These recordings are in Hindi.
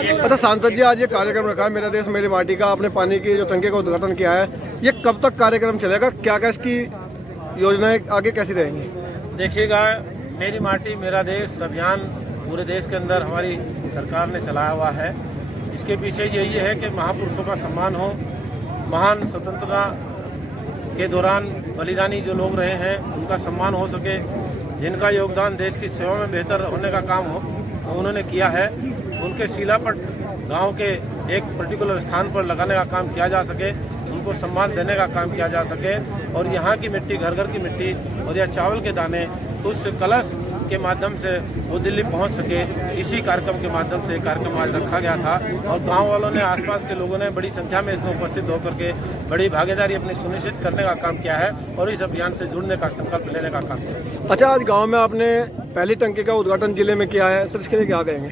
अच्छा सांसद जी, आज ये कार्यक्रम रखा है मेरा देश मेरी माटी का, आपने पानी की जो टंकी का उद्घाटन किया है, ये कब तक कार्यक्रम चलेगा? क्या क्या इसकी योजनाएं आगे कैसी रहेंगी? देखिएगा, मेरी माटी मेरा देश अभियान पूरे देश के अंदर हमारी सरकार ने चलाया हुआ है। इसके पीछे यही है कि महापुरुषों का सम्मान हो, महान स्वतंत्रता के दौरान बलिदानी जो लोग रहे हैं उनका सम्मान हो सके, जिनका योगदान देश की सेवा में बेहतर होने का काम हो तो उन्होंने किया है, उनके शिलापट गांव के एक पर्टिकुलर स्थान पर लगाने का काम किया जा सके, उनको सम्मान देने का काम किया जा सके और यहाँ की मिट्टी, घर घर की मिट्टी और या चावल के दाने उस कलश के माध्यम से वो दिल्ली पहुँच सके। इसी कार्यक्रम के माध्यम से कार्यक्रम आज रखा गया था और गांव वालों ने, आसपास के लोगों ने बड़ी संख्या में इसमें उपस्थित होकर के बड़ी भागीदारी अपनी सुनिश्चित करने का काम किया है और इस अभियान से जुड़ने का संकल्प लेने का काम किया। अच्छा, आज गाँव में आपने पहली टंकी का उद्घाटन जिले में किया है, सर इसके लिए क्या कहेंगे?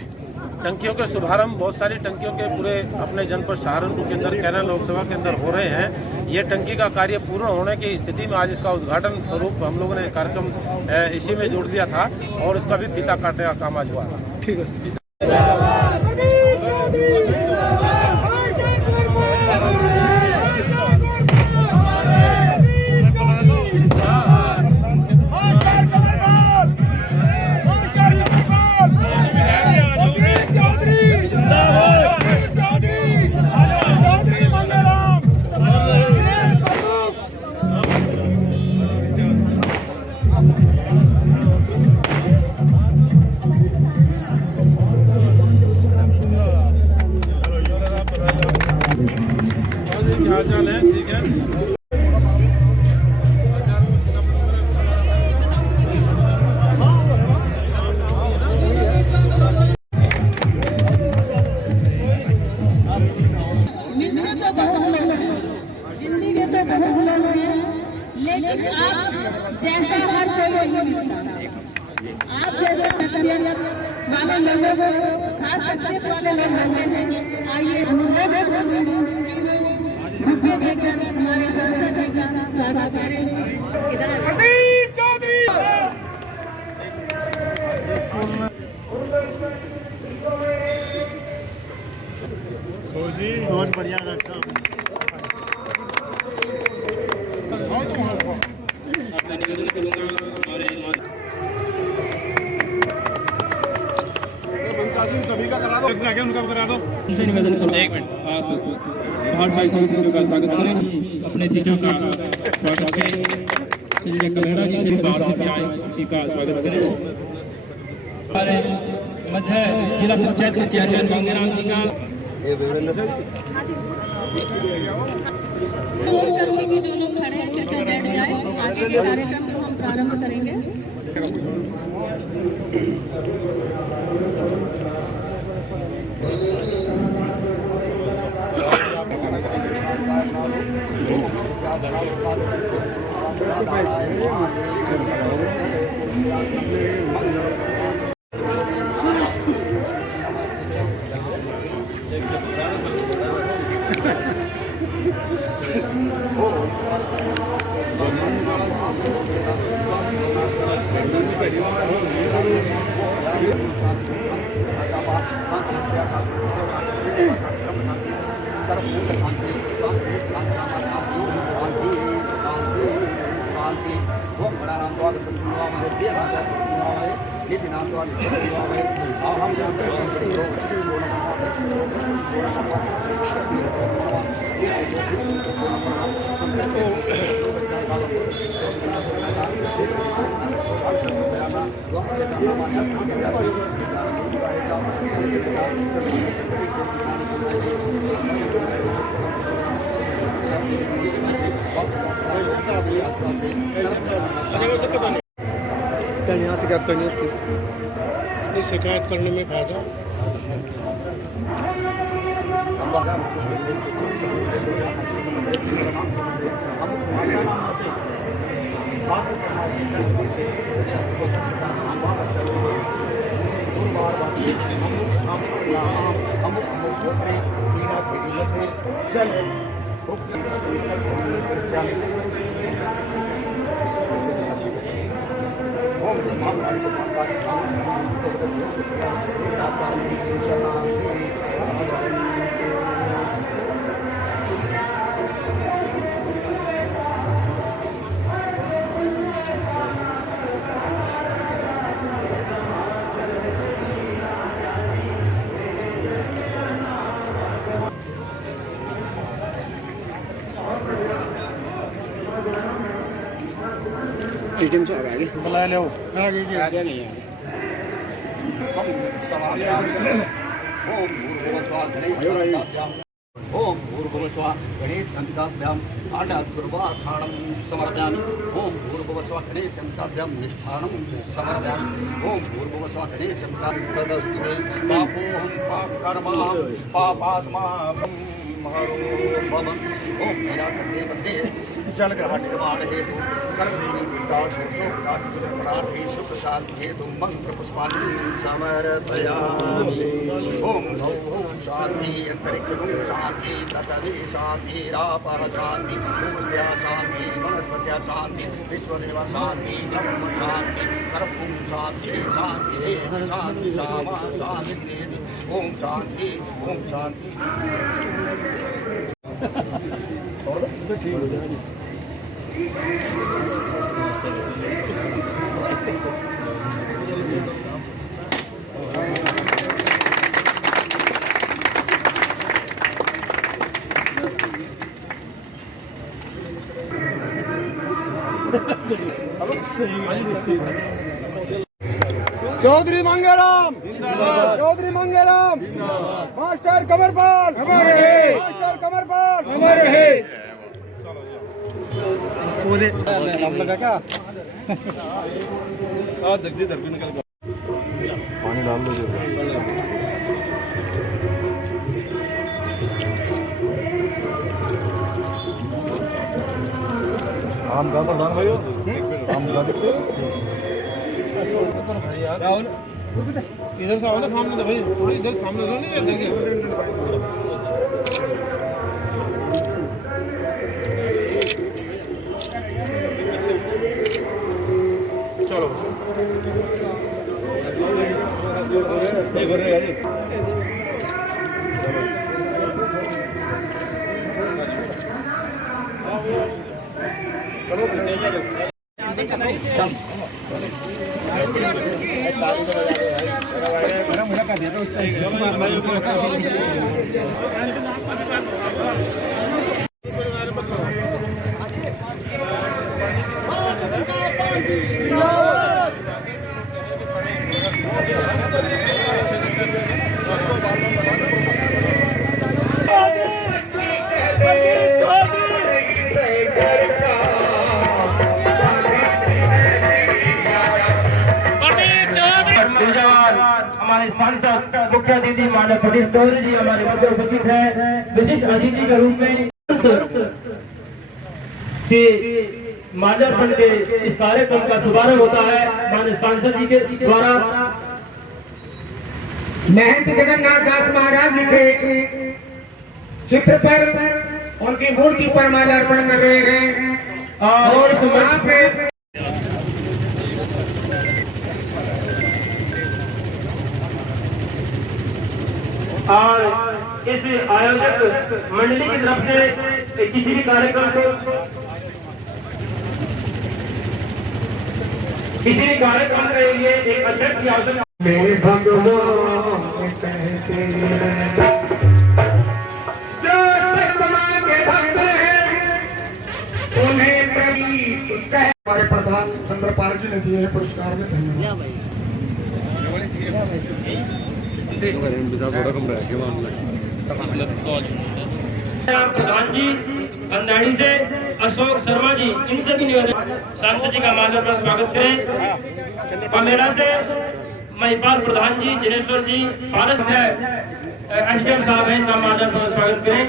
टंकियों के शुभारंभ बहुत सारी टंकियों के पूरे अपने जनपद सहारनपुर के अंदर, कैरल लोकसभा के अंदर हो रहे हैं। ये टंकी का कार्य पूर्ण होने की स्थिति में आज इसका उद्घाटन स्वरूप हम लोगों ने कार्यक्रम इसी में जोड़ दिया था और इसका भी फीता काटने का काम आज हुआ था। ठीक है। ठीक है। मिलते तो बहुत लोग हैं, जिंदगी तो बहुत लोग हैं, लेकिन आप जैसा हर कोई नहीं मिलता। आप जैसे नसीहत वाले लोगों को, खास शख्सियत वाले लोग होते हैं। आइए हम लोग रुपये देकर हमारे संसद जी का स्वागत करें। बहुत बढ़िया रखा। सभी का करा दो, उनका करा दो। निवेदन करो, एक मिनट आप बाहर साइड से का स्वागत करें, अपने अतिथियों का स्वागत करें। श्री कलेड़ा जी से बाहर से आए अतिथि का स्वागत करें। हमारे मध्य जिला पंचायत के चेयरमैन गंगेराम जी का जो लोग खड़े हैं कृपया बैठ जाए, आगे के कार्यक्रम को हम प्रारंभ करेंगे। शिकायत करनी है उसकी, शिकायत करने में फायदा। ओम एसडीएम से आगे बुला लो आगे नहीं है। ओम भूर्भुवस्वः गणेशन्ताभ्याम् आडादुर्वाखाणं समर्पयामि। ओम भूर्भुवस्वः गणेशन्ताभ्यां निष्ठानं समर्पयामि। ओम भूर्भुवस्वः गणेशन्तां तदस्तु मे पापोऽहं पापकर्मां पापात्मा हरो भवम्। ओम मीनाकर्ते मध्ये जलग्रह निर्माण हेतु सर्वदेवी देवता पुरुषोपराधे शुभ शांति हेतु मंत्र पुष्पांजलि समर्पयामि। ओम भौ भौ शांति अंतरिक्ष शांति पृथ्वी शांति रापः शांति भूस्त्या शांति वनस्पत्या शांति विश्वदेवा शांति ब्रह्म शांति सर्वं शांति शांति शांति सामा शांति। ओम शांति ओम शांति। चौधरी मंगेराम चौधरी मंगेराम मास्टर कमरपाल मास्टर कमरपाल पूरे लगा क्या जल्दी दर्पी निकल पानी डाल दो आम का प्रधान भाई आम दिला दीजिए राहुल इधर से आओ ना सामने तो भाई थोड़ी इधर सामने तो नहीं देखिए चलो हमारे सांसद मुख्य अतिथि माननीय प्रदीप चौधरी जी हमारे मध्य उपस्थित है। विशिष्ट अतिथि के रूप में माल्यार्पण के इस कार्यक्रम का शुभारंभ होता है माननीय सांसद जी के द्वारा। महंत जगन्नाथ दास महाराज जी के चित्र पर उनकी मूर्ति पर माल्यार्पण कर रहे हैं और वहाँ पे और इस आयोजक मंडली की तरफ से किसी भी कार्यक्रम को के लिए एक अध्यक्ष की आवश्यकता। मेरे भगवान कहते जो सतमा के भक्त हैं उन्हें प्रदीप कह। हमारे प्रधान चंद्रपाल जी ने दिए पुरस्कार में धन्यवाद। प्रधान जी अंदाड़ी से अशोक शर्मा जी इन सभी निवेदन सांसद जी का माल्यार्पण स्वागत करें। पमेड़ा से महिपाल प्रधान जी जिनेश्वर जी पारस एसडीएम साहब हैं इनका माल्यार्पण स्वागत करें।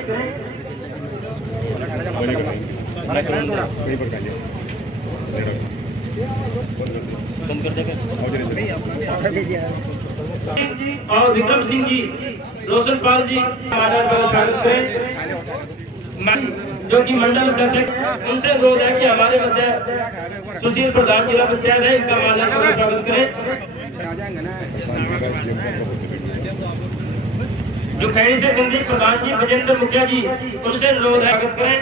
और विक्रम सिंह जी रोशनपाल जी माल्यार्पण स्वागत करें। जो कि मंडल अध्यक्ष उनसे अनुरोध है कि हमारे मध्य सुशील प्रधान जिला पंचायत है इनका माल्यार्पण स्वागत करें। जो खैरी से संदीप प्रधान जी विजेंद्र मुखिया जी उनसे अनुरोध है स्वागत करें।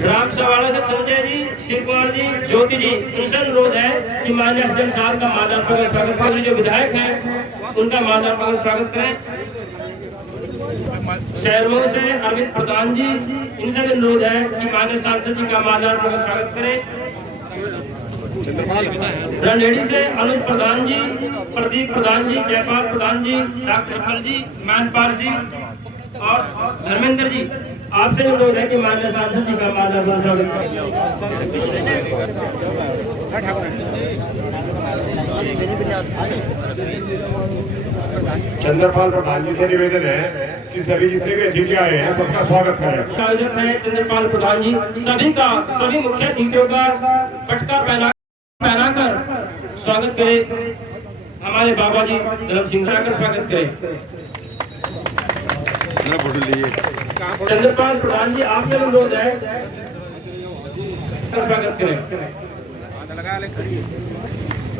ग्राम सवाड़ा से संजय जी शिव कुमार जी ज्योति जी उनसे अनुरोध है कि माननीय एसडीएम साहब का माल्यार्पण स्वागत करें। जो विधायक हैं उनका माल्यार्पण स्वागत करें। शहरों से अरविंद प्रधान जी इनसे अनुरोध है कि माननीय सांसद जी का माल्यार्पण स्वागत करें। रणहेड़ी से अनुज प्रधान जी, प्रदीप प्रधान जी, जयपाल प्रधान जी, डॉक्टर फल जी, मानपाल सिंह और धर्मेंद्र जी, आपसे अनुरोध है कि माननीय सांसद जी का माल्यार्पण स्वागत चंद्रपाल प्रधान जी से निवेदन है कि सभी जितने भी अतिथि आए हैं सबका स्वागत करें। आयोजक है चंद्रपाल प्रधान जी, सभी मुख्य अतिथियों का पटका पहनाकर स्वागत करें। हमारे बाबा जी धर्म सिंह का स्वागत करें। चंद्रपाल प्रधान जी, आपसे अनुरोध है स्वागत करें।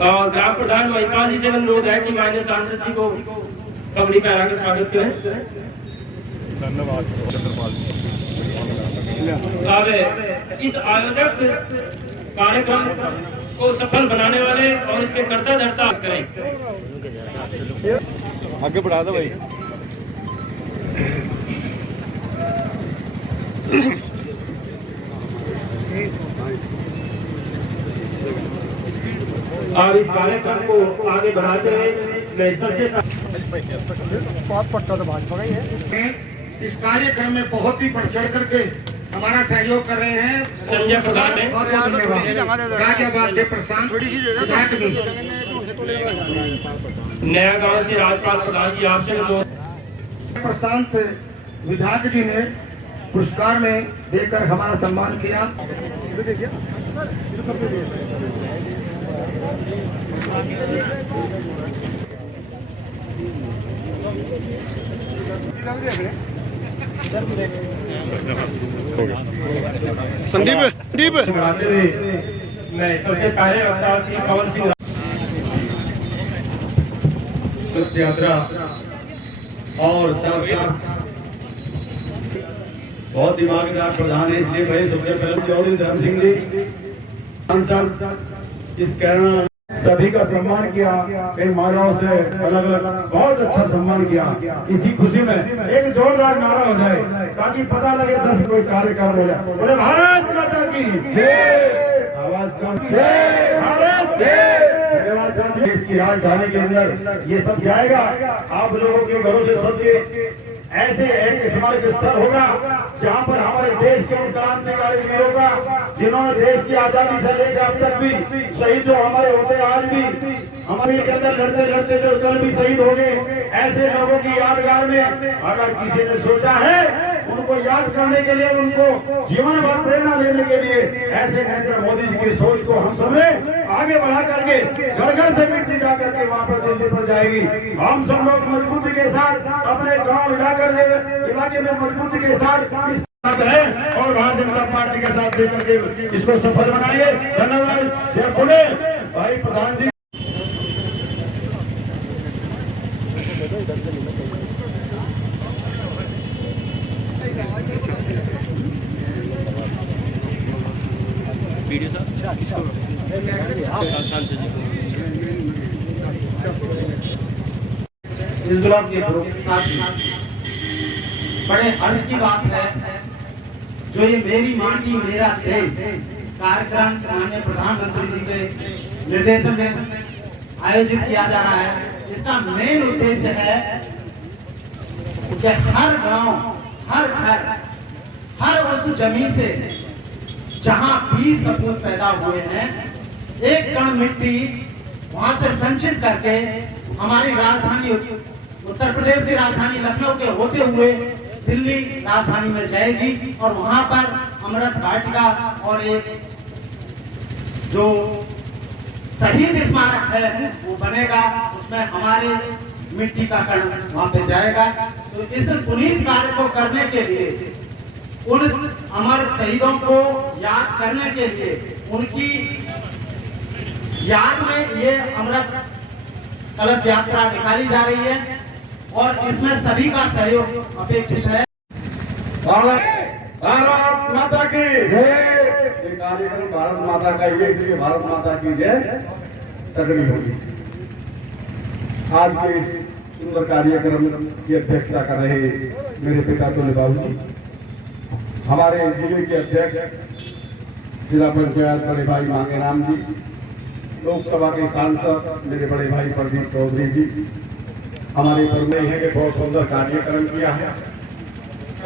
और ग्राम प्रधान महिपाल जी से अनुरोध है कि माननीय सांसद जी को पगड़ी पहना कर स्वागत करें। अब इस आयोजक कार्यक्रम को सफल बनाने वाले और इसके कर्ता धर्ता करें। आगे बढ़ा दो भाई। और इस कार्यक्रम को आगे बढ़ाते हुए मैं सबसे इस कार्यक्रम में बहुत ही बढ़ चढ़ करके हमारा सहयोग कर रहे हैं संजय प्रधान ने गाजियाबाद से प्रशांत विधायक जी, नया गांव से राजपाल प्रधान जी, आपसे अनुरोध। प्रशांत विधायक जी ने पुरस्कार में देकर हमारा सम्मान किया। संदीप बढ़ाते हुए मैं सबसे पहले अवतार श्री कंवर सिंह कलश यात्रा और साथ साथ बहुत दिमागदार प्रधान है, इसलिए भाई सबसे पहले चौधरी धर्म सिंह जी सांसद इस कारण सभी का सम्मान किया, कई मालाओं से अलग अलग बहुत अच्छा सम्मान किया। इसी खुशी में एक जोरदार नारा हो जाए ताकि पता लगे 10 कोई कार्यक्रम हो जाए। बोले भारत माता की जय, आवाज कम जय, भारत जय। इसकी राजधानी के अंदर ये सब जाएगा। आप लोगों के घरों से सबके ऐसे एक स्मारक स्थल होगा जहाँ पर हमारे देश के उन क्रांतिकारी वीरों का जिन्होंने देश की आजादी से लेकर अब तक भी शहीद जो हमारे होते आज भी हमारे के अंदर लड़ते लड़ते जो कल भी शहीद हो गए, ऐसे लोगों की यादगार में अगर किसी ने सोचा है उनको याद करने के लिए, उनको जीवन भर प्रेरणा लेने के लिए ऐसे नरेंद्र मोदी जी की सोच को हम सब आगे बढ़ा करके घर घर से मिट्टी जा करके वहाँ पर दिल्ली पर जाएगी। हम सब लोग मजबूती के साथ अपने गाँव इलाके में मजबूती के साथ करें और भारतीय जनता पार्टी के साथ लेकर के इसको सफल बनाइए। धन्यवाद। जय बोले भाई प्रधान जी। इस ब्लॉक के साथ बड़े हर्ष की बात है जो ये मेरी माटी मेरा देश कार्यक्रम माननीय प्रधानमंत्री जी के निर्देशन में आयोजित किया जा रहा है। इसका मेन उद्देश्य है कि हर गांव, हर घर, हर उस जमीन से जहां वीर सपूत पैदा हुए हैं, एक कण मिट्टी वहां से संचित करके हमारी राजधानी उत्तर प्रदेश की राजधानी लखनऊ के होते हुए दिल्ली राजधानी में जाएगी और वहां पर अमृत वाटिका और एक जो शहीद स्मारक है वो बनेगा, उसमें हमारे मिट्टी का कण वहां पे जाएगा। तो इस पुनीत कार्य को करने के लिए, उन अमर शहीदों को याद करने के लिए, उनकी याद में ये अमृत कलश यात्रा निकाली जा रही है और इसमें सभी का सहयोग अपेक्षित है। भारत माता की जय। ये कार्यक्रम भारत माता का ये, इसलिए भारत माता की जय तगड़ी होगी। आज के इस सुंदर कार्यक्रम की अध्यक्षता कर रहे मेरे पिता तुल्य बाबू जी, हमारे जिले के अध्यक्ष जिला पंचायत बड़े भाई मांगेराम जी, लोकसभा के सांसद मेरे बड़े भाई प्रदीप चौधरी जी हमारे में है कि बहुत सुंदर कार्यक्रम किया है।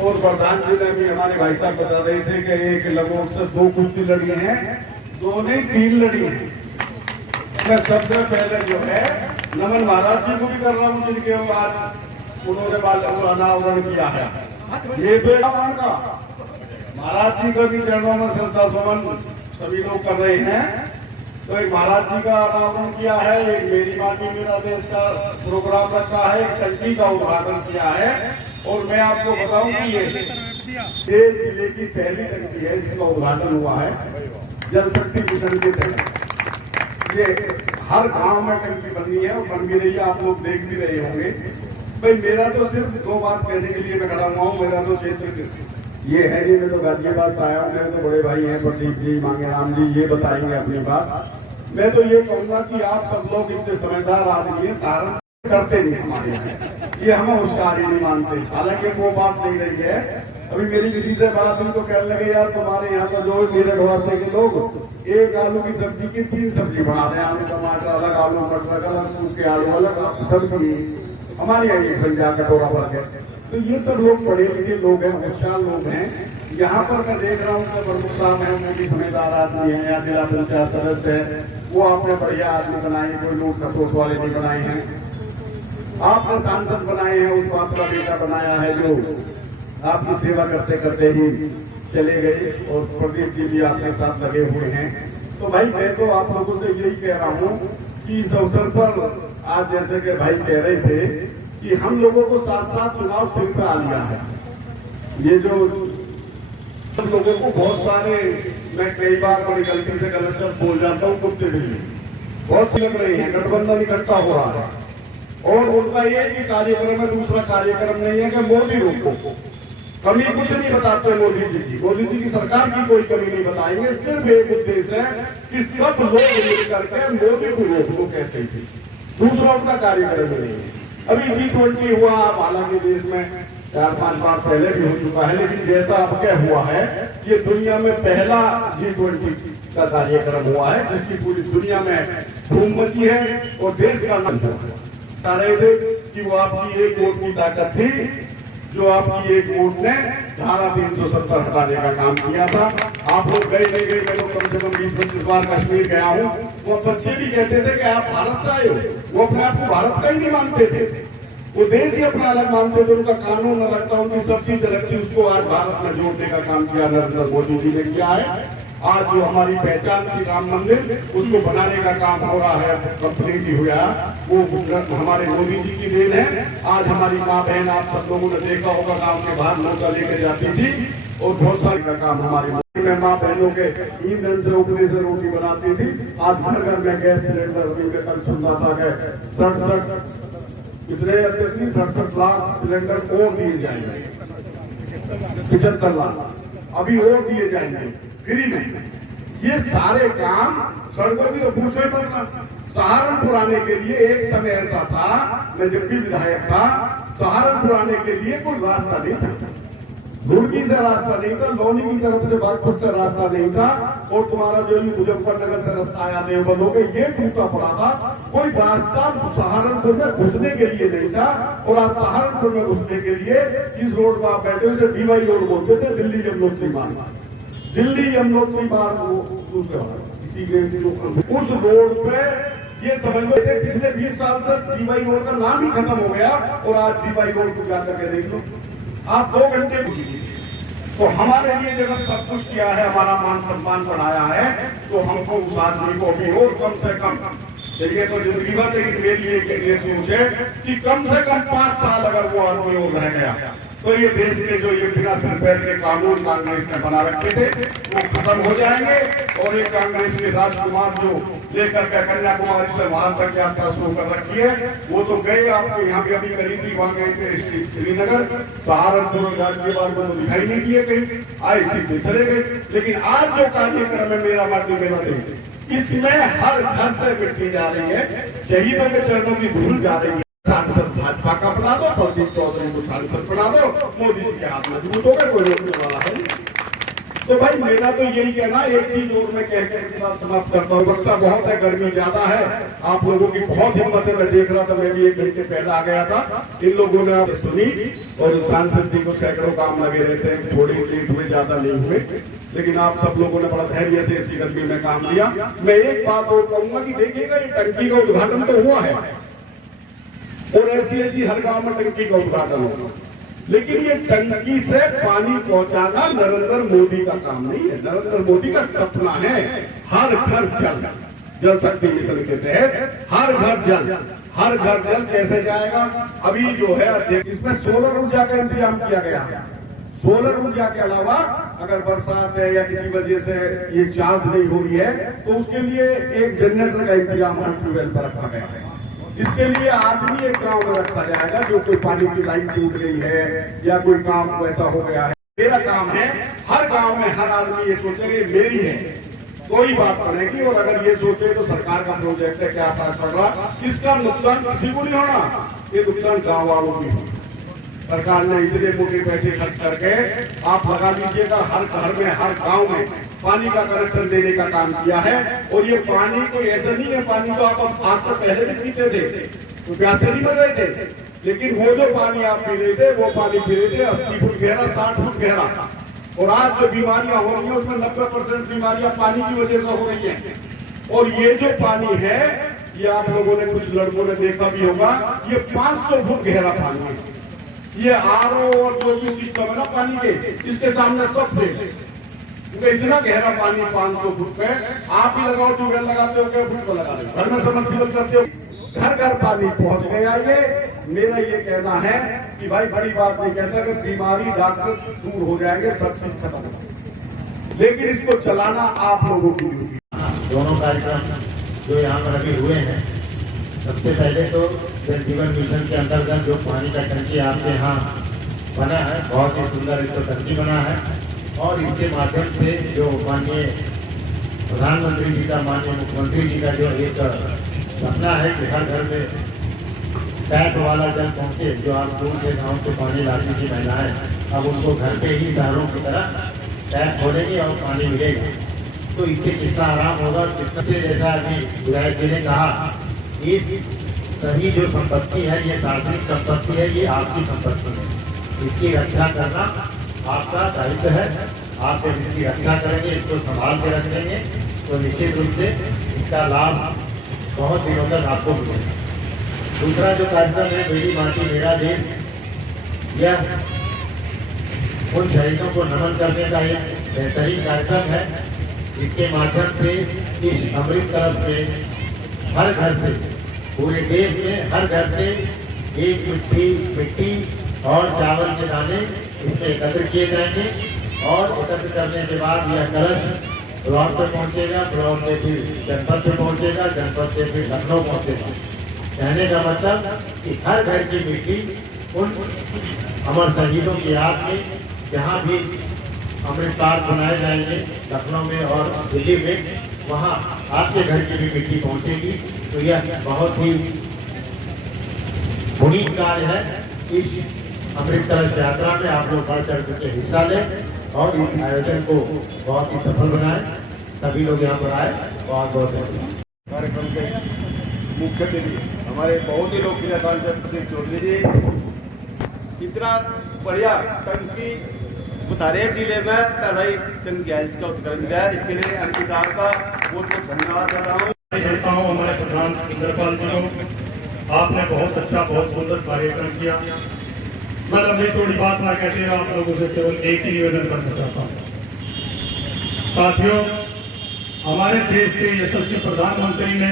और प्रधान जी ने भी हमारे भाई साहब बता रहे थे कि एक लगभग से 2 कुश्ती लड़ी हैं, 2 नहीं 3 लड़ी हैं। मैं सबसे पहले जो है नमन महाराज जी को भी कर रहा हूँ जिनके आज उन्होंने अनावरण किया है। ये तो का महाराज जी का भी चरणों में श्रद्धा सुमन सभी लोग कर रहे हैं। तो एक महाराज जी का अनावरण किया है, एक मेरी माटी मेरा देश का प्रोग्राम रखा है, एक टंकी का उद्घाटन किया है। और मैं आपको बताऊं कि ये जिले की पहली टंकी है जिसका उद्घाटन हुआ है जल शक्ति मिशन के तहत। ये हर गांव में टंकी बनी है और बन भी रही है, आप लोग देख भी रहे होंगे। भाई मेरा तो सिर्फ 2 बात कहने के लिए मैं खड़ा हुआ हूँ। मेरा तो क्षेत्र ये है जी, मैं तो गाजियाबाद से आया हूँ। मेरे तो बड़े भाई हैं प्रदीप जी, मांगेराम जी, ये बताएंगे अपनी बात। मैं तो ये कहूँगा कि आप सब लोग इतने समझदार आदमी हैं, कारण करते नहीं हमारे यहाँ, ये हम होशियार ही नहीं मानते। हालांकि वो बात नहीं रही है। अभी मेरी किसी से बात हुई तो कहने लगे यार तुम्हारे यहाँ का जो मेरे ढवाते के लोग एक आलू की सब्जी की 3 सब्जी बना रहे हैं, आलू टमाटर अलग, आलू मटर अलग, सूखे आलू अलग, सब्जी हमारे यहाँ ये पंजा कटोरा पर है। तो ये सब लोग पढ़े लिखे लोग हैं, होशियार लोग हैं। यहाँ पर मैं देख रहा हूँ कि प्रमुख साहब है, वो भी समझदार आदमी है, या जिला पंचायत सदस्य है, वो आपने बढ़िया आदमी बनाए, कोई लोग खतोट वाले नहीं बनाए हैं। आपने सांसद बनाए हैं, उस बात का बेटा बनाया है जो आपकी सेवा करते करते ही चले गए। और प्रदीप जी भी आपके साथ लगे हुए हैं। तो भाई मैं तो आप लोगों से यही कह रहा हूँ कि इस अवसर पर आज जैसे कि भाई कह रहे थे कि हम लोगों को साथ साथ चुनाव सिर पे आ लिया है। ये जो हम लोगों को बहुत सारे, मैं कई बार बड़ी गलती से गलत शब्द बोल जाता हूँ, कुत्ते बिल्ली बहुत सी लग रही है। गठबंधन इकट्ठा हो रहा है और उनका एक ही कार्यक्रम है, दूसरा कार्यक्रम नहीं है कि मोदी रोको। कमी कुछ नहीं बताते मोदी जी की, मोदी जी की सरकार की कोई कमी नहीं बताएंगे। सिर्फ एक उद्देश्य है कि सब लोग मिलकर के मोदी को रोक दो कैसे ही, दूसरा उनका कार्यक्रम नहीं है। अभी G20 हुआ, हालांकि देश में 4-5 बार पहले भी हो चुका है, लेकिन जैसा अब क्या हुआ है, ये दुनिया में पहला G20 का कार्यक्रम हुआ है जिसकी पूरी दुनिया में धूम मची है और देश का नाम बता रहे थे कि वो आपकी एक वोट की ताकत थी, जो आपकी एक वोट ने धारा 370 हटाने का काम किया था। आप लोग गए नहीं गए, मैं तो कम से कम 20-25 बार कश्मीर गया हूँ। वो बच्चे भी कहते थे कि आप भारत से आए हो, वो अपने आप को भारत का ही नहीं मानते थे, वो देश ही अपना अलग मानते थे। उनका कानून अलग था, उनकी सब चीज अलग थी। उसको आज भारत में जोड़ने का काम किया नरेंद्र मोदी जी ने किया है। आज जो हमारी पहचान थी राम मंदिर, उसको बनाने का काम हो रहा है, कंप्लीट ही हुआ, वो हमारे मोदी जी की देन है। आज हमारी माँ बहन, आप सब लोगों ने देखा होगा, गांव के बाहर नौका लेकर जाती थी और बहुत सारे का काम हमारी माँ बहनों के ईंधन से उपले से रोटी बनाती थी। आज घर घर में गैस सिलेंडर, अभी मैं कल सुन रहा था कि 67 लाख सिलेंडर और दिए जाएंगे, 75 लाख अभी और दिए जाएंगे फ्री में। ये सारे काम सड़कों की तो पूछे पर सहारनपुर आने के लिए एक समय ऐसा था, मैं जब भी विधायक था, सहारनपुर आने के लिए कोई रास्ता नहीं था, रुड़की से रास्ता नहीं था, लौनी की तरफ से बागपत से रास्ता नहीं था, और तुम्हारा जो मुजफ्फरनगर से रास्ता आया देवबंद हो गया, ये टूटा पड़ा था। कोई रास्ता सहारनपुर में घुसने के लिए नहीं था। और आज सहारनपुर में घुसने के लिए इस रोड पर आप बैठे उसे DY रोड बोलते थे, दिल्ली यमुनोत्री मार्ग, दिल्ली यमुनोत्री मार्ग, उस रोड पे ये समझ लो पिछले 20 साल से DY रोड का नाम ही खत्म हो गया। और आज DY रोड को जाकर के देख लो आप, 2 घंटे। तो हमारे लिए जब सब कुछ किया है, हमारा मान सम्मान बढ़ाया है, तो हमको उस आदमी को भी और कम से कम, चलिए तो जिंदगी भर, लेकिन मेरी ये सोच है कि कम से कम 5 साल अगर वो आदमी और रह गया तो ये देश के जो ये बिना सिर पैर के कानून कांग्रेस ने बना रखे थे वो खत्म हो जाएंगे। और एक कांग्रेस के राजकुमार जो लेकर के कन्याकुमारी से वहां तक यात्रा शुरू कर रखी है, वो तो गए, आपको यहाँ भी अभी करीब थी, वहां गए थे श्रीनगर, सहारनपुर, गाजियाबाद को दिखाई नहीं दिए कहीं, आए सीधे चले गए। लेकिन आज जो कार्यक्रम है मेरा माटी मेरा देश, इसमें हर घर से मिट्टी जा रही है, शहीदों के चरणों की धूल जा रही है। सांसद भाजपा का बना दो, प्रदीप चौधरी को सांसद बना दो, मोदी जी के हाथ मजबूत हो गए, कोई रोकने वाला है। तो भाई मेरा तो यही कहना, एक चीज और मैं कह के अपनी बात समाप्त करता हूँ। वक्त बहुत है, गर्मी ज्यादा है, आप लोगों की बहुत हिम्मत है। मैं देख रहा था, मैं भी 1 घंटे पहले आ गया था। इन लोगों ने आप सुनी और सांसद जी को सैकड़ों काम लगे रहते हैं, थोड़े लेट हुए, ज्यादा नहीं हुए, लेकिन आप सब लोगों ने बड़ा धैर्य से इसी गर्मी में काम किया। मैं एक बात और कहूंगा कि देखिएगा, ये टंकी का उद्घाटन तो हुआ है और ऐसी हर गांव में टंकी का उद्घाटन होगा, लेकिन ये टंकी से पानी पहुंचाना नरेंद्र मोदी का काम नहीं है। नरेंद्र मोदी का सपना है हर घर जल, जल शक्ति मिशन के तहत हर घर जल। हर घर जल कैसे जाएगा? अभी जो है इसमें सोलर ऊर्जा का इंतजाम किया गया है। सोलर ऊर्जा के अलावा अगर बरसात है या किसी वजह से ये चार्ज नहीं हो रही है तो उसके लिए एक जनरेटर का इंतजाम हम ट्यूबवेल पर रखा गया है। इसके लिए आदमी एक गांव में रखा जाएगा, जो कोई पानी की लाइन टूट गई है या कोई काम वैसा हो गया है। मेरा काम है हर गांव में हर आदमी ये सोचेंगे मेरी है, कोई बात बनेगी। और अगर ये सोचे तो सरकार का प्रोजेक्ट है, क्या फर्क पड़ रहा, इसका नुकसान किसी को नहीं होना, ये नुकसान गाँव वालों की होगी। सरकार ने इतने मोटे पैसे खर्च करके आप लगा लीजिएगा हर घर में, हर गांव में पानी का कनेक्शन देने का काम किया है। और ये पानी कोई ऐसा नहीं है, पानी तो आप आज से पहले भी पीते थे तो प्यासे नहीं मर रहे थे, लेकिन वो जो पानी आप पी रहे थे वो पानी पी रहे थे 80 फुट गहरा, 60 फुट गहरा। और आज जो बीमारियां हो रही है उसमें 90% बीमारियां पानी की वजह से हो रही है। और ये जो पानी है, ये आप लोगों ने, कुछ लड़कों ने देखा भी होगा, ये 500 फुट गहरा पानी है। ये आरओ और जो भी सिस्टम है ना पानी के, इसके सामने सब फेल है। इतना गहरा पानी 500 फुट पे आप ही लगाओ, ट्यूबवेल लगाते हो, क्या फुट पे लगा रहे हो, घर में सबमर्सिबल करते हो, घर घर पानी पहुंच गया। ये मेरा ये कहना है कि भाई बड़ी बात नहीं कहता कि बीमारी डॉक्टर दूर हो जाएंगे, सब चीज खत्म हो जाएगी, लेकिन इसको चलाना आप लोगों की ड्यूटी। दोनों कार्यक्रम जो यहाँ पर अभी हुए हैं, सबसे पहले तो जल जीवन मिशन के अंतर्गत जो पानी का टंकी आपके यहाँ बना है, बहुत ही सुंदर इसको टंकी बना है। और इसके माध्यम से जो माननीय प्रधानमंत्री जी का, माननीय मुख्यमंत्री जी का जो एक सपना है कि हर घर में टैप वाला जल पहुँचे, जो आप दूर से गाँव से पानी लाती थी महिलाएं, अब उनको घर पे ही शहरों की तरह टैप खोलेंगे और पानी मिलेगा। तो इससे कितना आराम होगा, कितना से, जैसा अभी विधायक जी ने कहा, इस सही जो संपत्ति है, ये सार्वजनिक संपत्ति है, ये आपकी संपत्ति है, इसकी रक्षा करना आपका दायित्व है। आप जब इसकी रक्षा करेंगे, इसको संभाल के रखेंगे, तो निश्चित रूप से इसका लाभ बहुत दिनों तक आपको मिलेगा। दूसरा जो कार्यक्रम है, मेरी माटी मेरा देश, यह उन शहीदों को नमन करने का एक बेहतरीन कार्यक्रम है। इसके माध्यम से इस अमृत कलश में हर घर से, पूरे देश में हर घर से एक मिट्टी और चावल के दाने इसमें एकत्र किए जाएंगे। और एकत्र करने के बाद यह कलश ब्लॉक पे पहुंचेगा, ब्लॉक से फिर जनपद पे पहुंचेगा, जनपद से फिर लखनऊ पहुंचेगा। कहने का मतलब कि हर घर की मिट्टी उन अमर शहीदों की याद में, जहाँ भी अमृत पार्क बनाए जाएंगे लखनऊ में और दिल्ली में, वहाँ आपके घर की भी मिट्टी पहुँचेगी। तो यह बहुत ही पुनीत कार्य है। इस अमृत कलश यात्रा में आप लोग बढ़ चढ़ के हिस्सा लें और इस आयोजन को बहुत ही सफल बनाएं। सभी लोग यहाँ पर आए, बहुत बहुत धन्यवाद। कार्यक्रम के मुख्य अतिथि हमारे बहुत ही लोकप्रिय सांसद प्रदीप चौधरी जी, इतना बढ़िया टंकी बुतारेर जिले में पहला ही टंकी है, इसका उत्कर्ष है। इसके लिए एमपी साहब का बहुत बहुत धन्यवाद करता हूँ। हमारे प्रधान इंद्रपाल जी को, आपने बहुत अच्छा, बहुत सुंदर कार्यक्रम किया। मैं लंबी थोड़ी बात ना कहते हैं, आप लोगों से केवल एक ही निवेदन करना चाहता हूँ। साथियों, हमारे देश के यशस्वी प्रधानमंत्री ने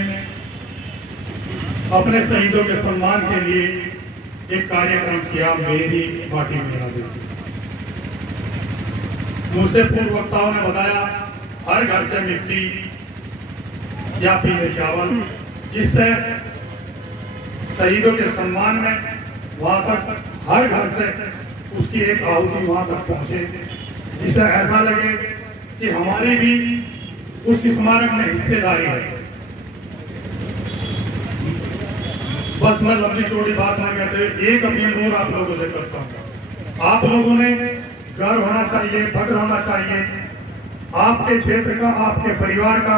अपने शहीदों के सम्मान के लिए एक कार्यक्रम किया, मेरी माटी मेरा देश। मुझसे पूर्व वक्ताओं ने बताया, हर घर से मिट्टी या पीले चावल, जिससे शहीदों के सम्मान में वहां तक हर घर से उसकी एक आहुति वहां तक पहुंचे, जिससे ऐसा लगे कि हमारी भी उस स्मारक में हिस्सेदारी है। बस मैं लंबी चौड़ी बात ना कहते, एक अपील और आप लोगों से करता हूँ। आप लोगों ने गर्व होना चाहिए, फख्र होना चाहिए आपके क्षेत्र का, आपके परिवार का,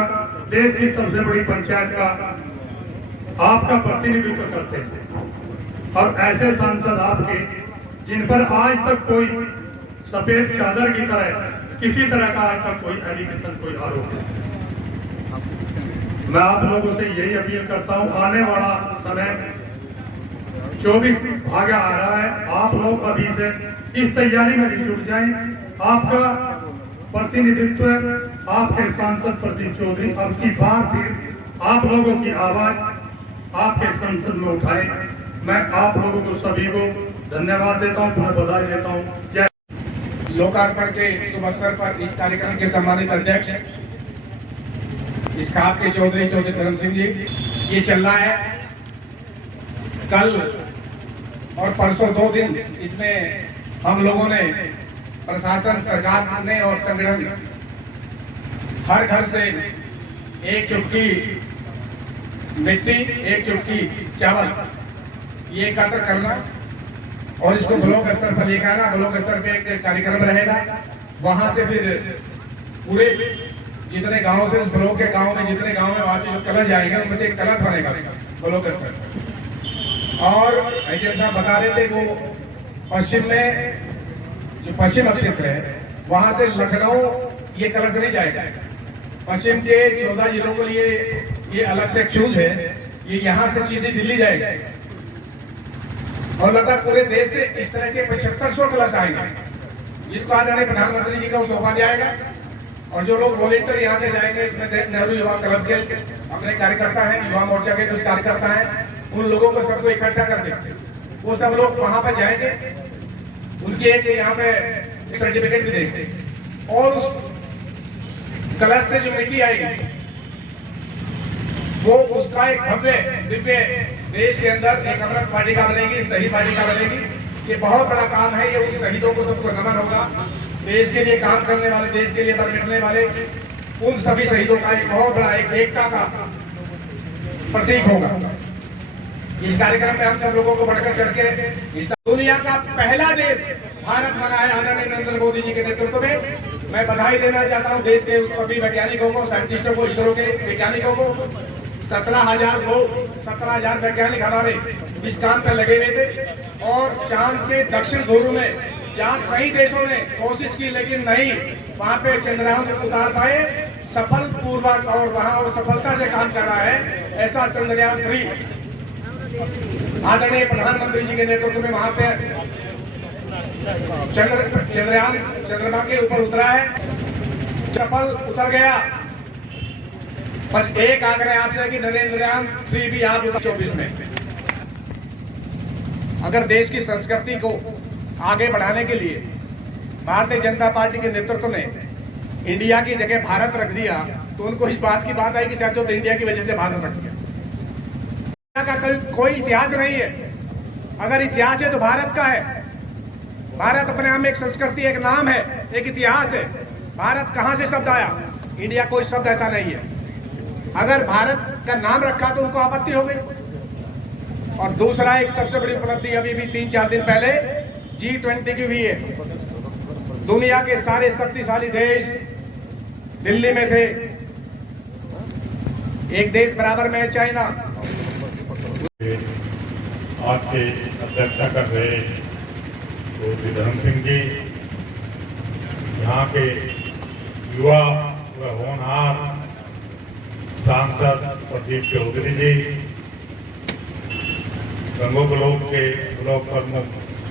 देश की सबसे बड़ी पंचायत का आपका प्रतिनिधित्व करते हैं। और ऐसे सांसद आपके जिन पर आज तक कोई सफेद चादर की तरह किसी तरह का आज तक कोई एलिगेशन, कोई आरोप नहीं। मैं आप लोगों से यही अपील करता हूं, आने वाला समय 24 भागा आ रहा है, आप लोग अभी से इस तैयारी में भी जुट जाएं। आपका प्रतिनिधित्व आपके सांसद प्रदीप चौधरी अब की बार फिर आप लोगों की आवाज आपके संसद में उठाए। मैं आप लोगों को सभी को धन्यवाद देता हूं, पुनः बधाई देता हूं। जय। लोकार्पण के शुभ अवसर पर इस कार्यक्रम के सम्मानित अध्यक्ष इसखाप के चौधरी धर्म सिंह जी, ये चल रहा है कल और परसों 2 दिन, इसमें हम लोगों ने, प्रशासन, सरकार ने और संगठन हर घर से 1 चुटकी मिट्टी, 1 चुटकी चावल ये एकत्र करना और इसको ब्लॉक स्तर पर लेकर आना। ब्लॉक स्तर पे एक कार्यक्रम रहेगा, वहां से फिर पूरे जितने गांव से, उस ब्लॉक के गांव में जितने गांव में वहां से जो कलश जाएंगे उनमें से एक कलश बनेगा ब्लॉक स्तर पर। और ऐसे साहब बता रहे थे वो पश्चिम में, जो पश्चिम क्षेत्र है वहां से लखनऊ ये कलश नहीं जाएगा। पश्चिम के 14 जिलों के लिए ये अलग से क्यूज है, ये यहाँ से सीधी दिल्ली जाएगा और लगभग पूरे देश से इस तरह के 7500 कलश आएंगे, जिनको आदरणीय प्रधानमंत्री जी को सौंपा जाएगा। और जो लोग वॉलेंटियर यहाँ से जाएंगे, इसमें नेहरू युवा क्लब के अपने कार्यकर्ता हैं, युवा मोर्चा के कुछ कार्यकर्ता हैं, उन लोगों को सबको इकट्ठा कर देंगे। वो सब लोग वहां पर जाएंगे, उनकी एक यहाँ पे सर्टिफिकेट भी देंगे और उस कलश से जो मिट्टी आएगी वो उसका एक भव्य दिव्य देश के अंदर एक अमृत वाटिका बनेगी, शहीद वाटिका बनेगी। ये बहुत बड़ा काम है, ये उन शहीदों को सबको नमन होगा। देश के लिए काम करने वाले, देश के लिए मिटने वाले उन सभी शहीदों का एक बहुत बड़ा एक एकता का प्रतीक होगा। इस कार्यक्रम में हम सब लोगों को बढ़कर चढ़ के इस दुनिया का पहला देश भारत बना है आदरणीय नरेंद्र मोदी जी के नेतृत्व में। मैं बधाई देना चाहता हूं देश के सभी वैज्ञानिकों को, साइंटिस्टों को, इसरो के वैज्ञानिकों को। 17,000 लोग, 17,000 वैज्ञानिक हमारे इस काम पर लगे हुए थे और चांद के दक्षिण ध्रुव में जहाँ कई देशों ने कोशिश की लेकिन नहीं वहां पे चंद्रयान उतार पाए सफल पूर्वक, और वहां और सफलता से काम कर रहा है। ऐसा चंद्रयान 3 आदरणीय प्रधानमंत्री जी के नेतृत्व में वहां पे चंद्रयान चंद्रमा के ऊपर उतरा है, सफल उतर गया। बस एक आग्रह आपसे कि नरेंद्रयान 3 भी आप 2024 में, अगर देश की संस्कृति को आगे बढ़ाने के लिए भारतीय जनता पार्टी के नेतृत्व ने इंडिया की जगह भारत रख दिया, तो उनको इस बात की बात आई कि शायद तो इंडिया की वजह से भारत रख दिया। इंडिया का कोई इतिहास नहीं है, अगर इतिहास है तो भारत का है। भारत अपने आप में एक संस्कृति, एक नाम है, एक इतिहास है। भारत कहां से शब्द आया? इंडिया कोई शब्द ऐसा नहीं है। अगर भारत का नाम रखा तो उनको आपत्ति हो गई। और दूसरा एक सबसे बड़ी उपलब्धि अभी भी 3-4 दिन पहले G20 की हुई है। दुनिया के सारे शक्तिशाली देश दिल्ली में थे, एक देश बराबर में है चाइना। आज के अध्यक्षता कर रहे धर्म सिंह जी, यहाँ के युवा व होनहार सांसद प्रदीप चौधरी जी, गंगो ब्लॉक के ब्लॉक प्रमुख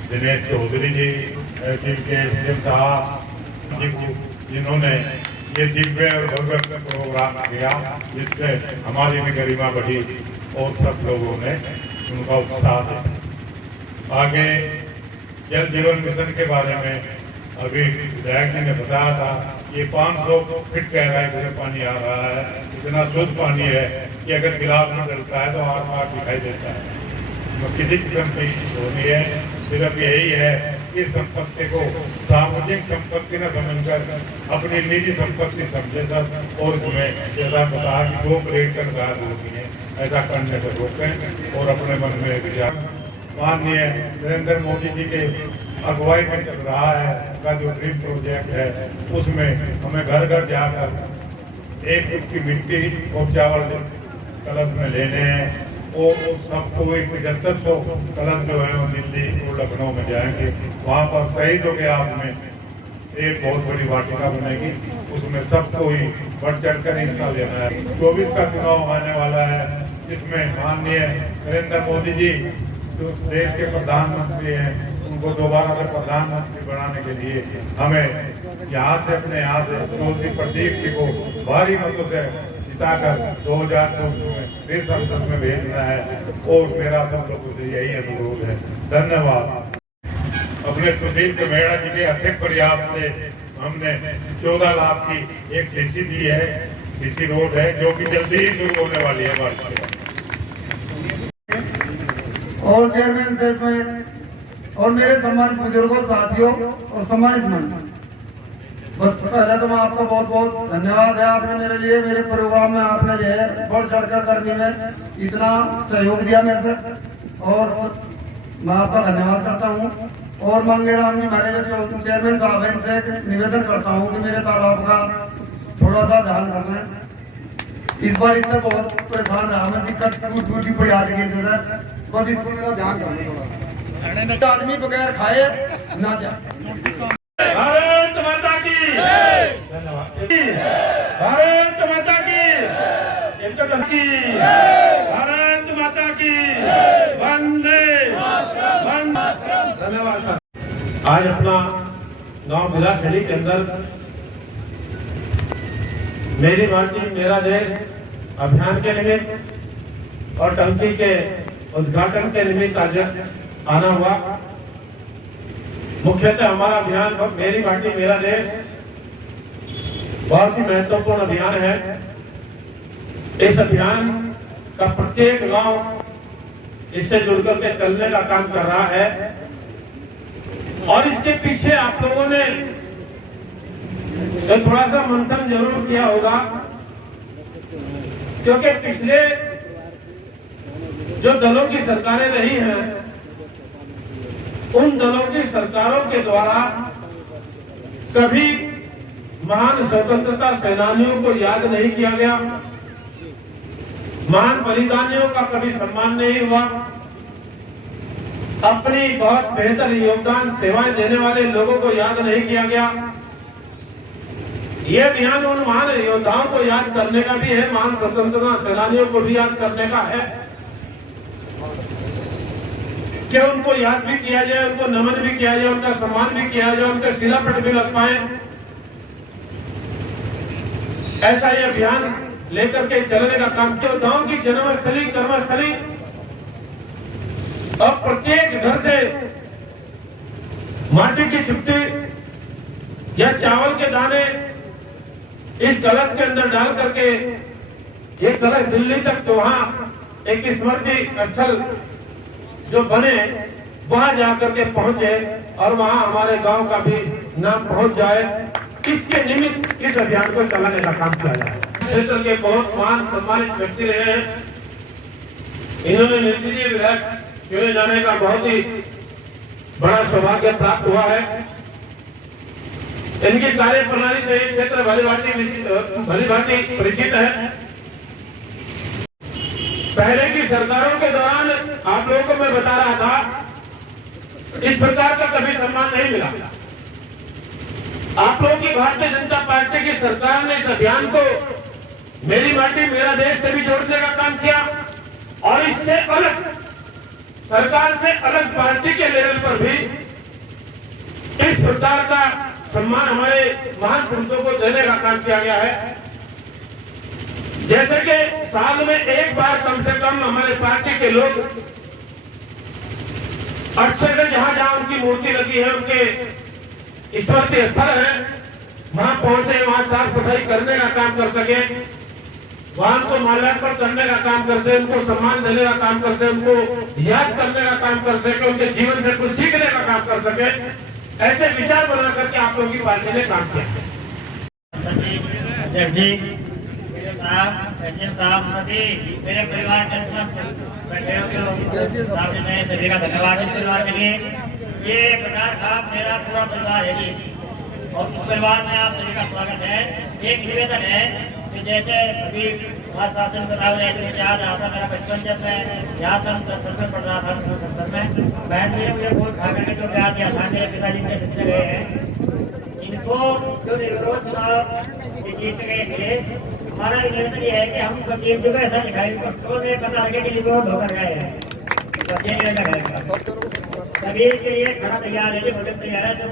दिनेश चौधरी जी, तहसील के एसडीएम साहब, जिन्होंने ये दिव्य और भव्य प्रोग्राम किया, जिससे हमारी भी गरिमा बढ़ी और सब लोगों ने उनका उत्साह दिया। आगे जल जीवन मिशन के बारे में अभी विधायक जी ने बताया था, ये 500 फीट गहराई में पानी आ रहा है। इतना शुद्ध पानी है कि अगर गिलास में डलता है तो आर-पार दिखाई देता है। तो किसी किस्म की होनी है, सिर्फ यही है कि संपत्ति को सार्वजनिक संपत्ति न समझकर अपनी निजी संपत्ति समझे सब, और उसमें जैसा बताया कि 2 प्लेट का गाय होती है, ऐसा करने से रोकें और अपने मन में विचार। माननीय नरेंद्र मोदी जी के अगुवाई में चल रहा है का जो ड्रीम प्रोजेक्ट है, उसमें हमें घर घर जाकर एक की मिट्टी और चावल कलश में लेने हैं। और सबको एक 7500 कलश जो है वो दिल्ली और लखनऊ में जाएंगे। वहाँ पर शहीदों के हाथ में एक बहुत बड़ी वाटिका बनेगी, उसमें सबको ही बढ़ चढ़कर हिस्सा लेना है। 24 का चुनाव आने वाला है, जिसमें माननीय नरेंद्र मोदी जी जो देश के प्रधानमंत्री हैं, उनको दोबारा से प्रधानमंत्री बनाने के लिए हमें यहाँ से अपने यहाँ से चौधरी प्रदीप जी को भारी मतों से जिताकर 2024 में फिर संसद में भेजना है। और मेरा सब लोगों से यही अनुरोध है। धन्यवाद। अपने सुशील कमेड़ा जी के अध्यक्ष प्रयास से हमने 14 लाख की एक सीसी दी है, सीसी रोड है, जो कि जल्दी ही शुरू होने वाली है बात। और चेयरमैन साहब में और मेरे सम्मानित बुजुर्गों, साथियों और सम्मानित मंच, बस पहले तो मैं आपका बहुत बहुत धन्यवाद है। आपने मेरे लिए मेरे प्रोग्राम में आपने जो है बढ़ चढ़कर करने में इतना सहयोग दिया मेरे से, और मैं आपका धन्यवाद करता हूँ। और मंगेराम जी हमारे जो चेयरमैन साहब हैं, इनसे निवेदन करता हूँ कि मेरे तालाब का थोड़ा सा ध्यान रखें। इस बार इससे बहुत परेशान रहा मैं, दिक्कत टूटी पड़ी आज गिर देता, बस इसको मेरा ध्यान रखें थोड़ा। आदमी बगैर खाए ना जाए। भारत माता की धन्यवाद। भारत माता की भारत माता की वंदे धन्यवाद सर। आज अपना गांव बिलाखेड़ी के अंदर मेरी माटी मेरा देश अभियान के निमित्त और टंकी के उद्घाटन के निमित्त आज आना हुआ। मुख्यतः हमारा अभियान मेरी माटी मेरा देश बहुत ही महत्वपूर्ण अभियान है। इस अभियान का प्रत्येक गांव इससे जुड़कर के चलने का काम कर रहा है। और इसके पीछे आप लोगों ने तो थोड़ा सा मंथन जरूर किया होगा, क्योंकि पिछले जो दलों की सरकारें रही हैं, उन दलों की सरकारों के द्वारा कभी महान स्वतंत्रता सेनानियों को याद नहीं किया गया, महान बलिदानियों का कभी सम्मान नहीं हुआ, अपनी बहुत बेहतर योगदान सेवाएं देने वाले लोगों को याद नहीं किया गया। ये अभियान उन महान योद्धाओं को याद करने का भी है, महान स्वतंत्रता सेनानियों को भी याद करने का है, कि उनको याद भी किया जाए, उनको नमन भी किया जाए, उनका सम्मान भी किया जाए, उनके शिलापट भी लग पाए। ऐसा ये अभियान लेकर के चलने का काम योद्धाओं की जन्मस्थली कर्मस्थली अब प्रत्येक घर से माटी की चुट्टी या चावल के दाने इस कलश के अंदर डाल करके ये कलश दिल्ली तक, तो वहां एक स्मृति स्थल जो बने वहां जाकर के पहुंचे और वहां हमारे गांव का भी नाम पहुंच जाए। इसके निमित्त इस अभियान को चलाने का काम किया जाए। क्षेत्र के बहुत मान सम्मानित व्यक्ति रहे हैं, इन्होंने निर्दलीय विधायक चुने जाने का बहुत ही बड़ा सौभाग्य प्राप्त हुआ है। इनकी कार्य प्रणाली से ये क्षेत्र भलीभांति परिचित है। पहले की सरकारों के दौरान आप लोगों को मैं बता रहा था, इस प्रकार का कभी सम्मान नहीं मिला। आप लोगों की भारतीय जनता पार्टी की सरकार ने इस अभियान को मेरी माटी मेरा देश से भी जोड़ने का काम किया, और इससे अलग सरकार से अलग पार्टी के लेवल पर भी इस प्रकार का सम्मान हमारे महान पुरुषों को देने का काम किया गया है। जैसे कि साल में एक बार कम से कम हमारे पार्टी के लोग अक्षर से जहां जहां उनकी मूर्ति लगी है, उनके स्मृति स्थल है, वहां पहुंचे, वहां साफ सफाई करने का काम कर सके, वहां उनको माल्यार्पण करने का काम करते, उनको सम्मान देने का काम करते, उनको याद करने का काम कर सके, उनके जीवन से कुछ सीखने का काम कर सके, ऐसे विचार बना करके आप लोगों की पार्टी ने काम किया। मेरे परिवार के सभी का धन्यवाद इस परिवार के लिए। ये प्रधान साहब मेरा पूरा परिवार है जी, और उस परिवार में आप सभी का स्वागत है। एक निवेदन है कि जैसे अभी हमारा शासन बताया है, जो याद रहा था मेरा बचपन, जब मैं यहाँ संसद में पढ़ रहा था, संसद में बहन ने मुझे फूल खा करके जो प्यार दिया था, मेरे पिताजी मुझे जितने गए हैं, इनको जो निर्विरोध चुनाव जीत गए थे, हमारा निवेदन ये है कि हम कभी जो ऐसा दिखाई में पता लगे कि निर्विरोध होकर गए हैं, ये निवेदन है सभी के लिए खाना तैयार है, भोजन तैयार है। तो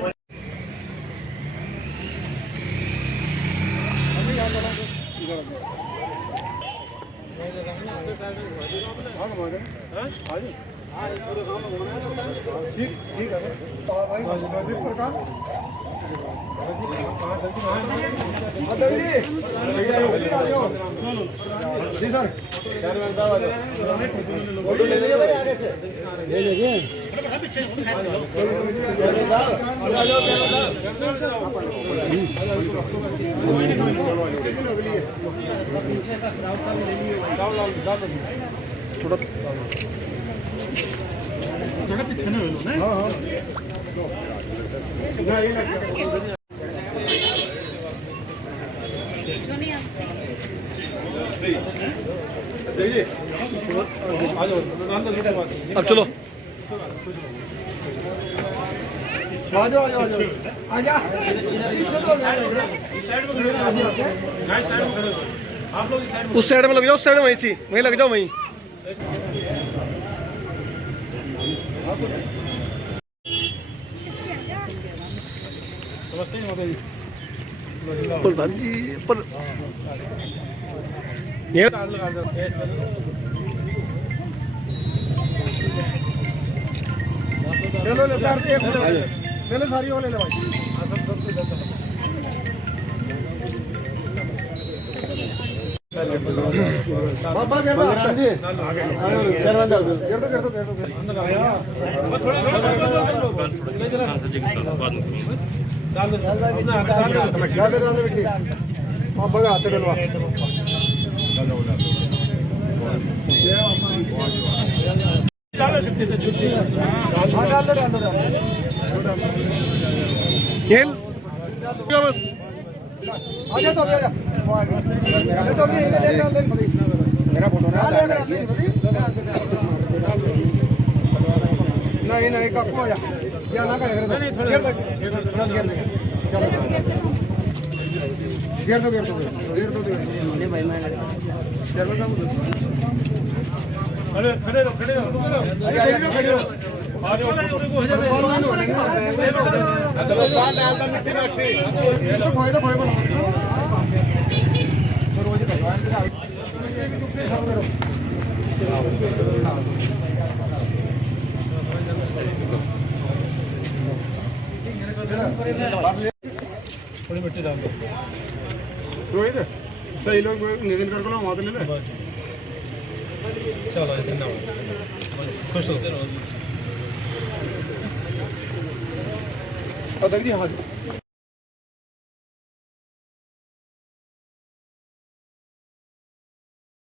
थोड़ा पीछे ना हो ना। अब चलो आजा उस साइड में लग जाओ, उस साइड में वहीं लग जाओ वहीं। प्रधान जी पर चलो चलो सारी वो ले लो भाई। बाबा कर दो जी, चरवन डाल दो, कर दो डाल दो बेटी। हाँ बगा हाथ डलवा बस आजा तो आजा तो अभी इधर लेकर डाल दे मेरा फोटो ना नहीं नहीं काकू आजा या ना कहे घेर दो भाई मैं खड़े खड़े थोड़ी मिट्टी डाल दो रोहित सही लोग नितिन कर लो वहाँ ले ले चलो खुश हो और देख दी हाँ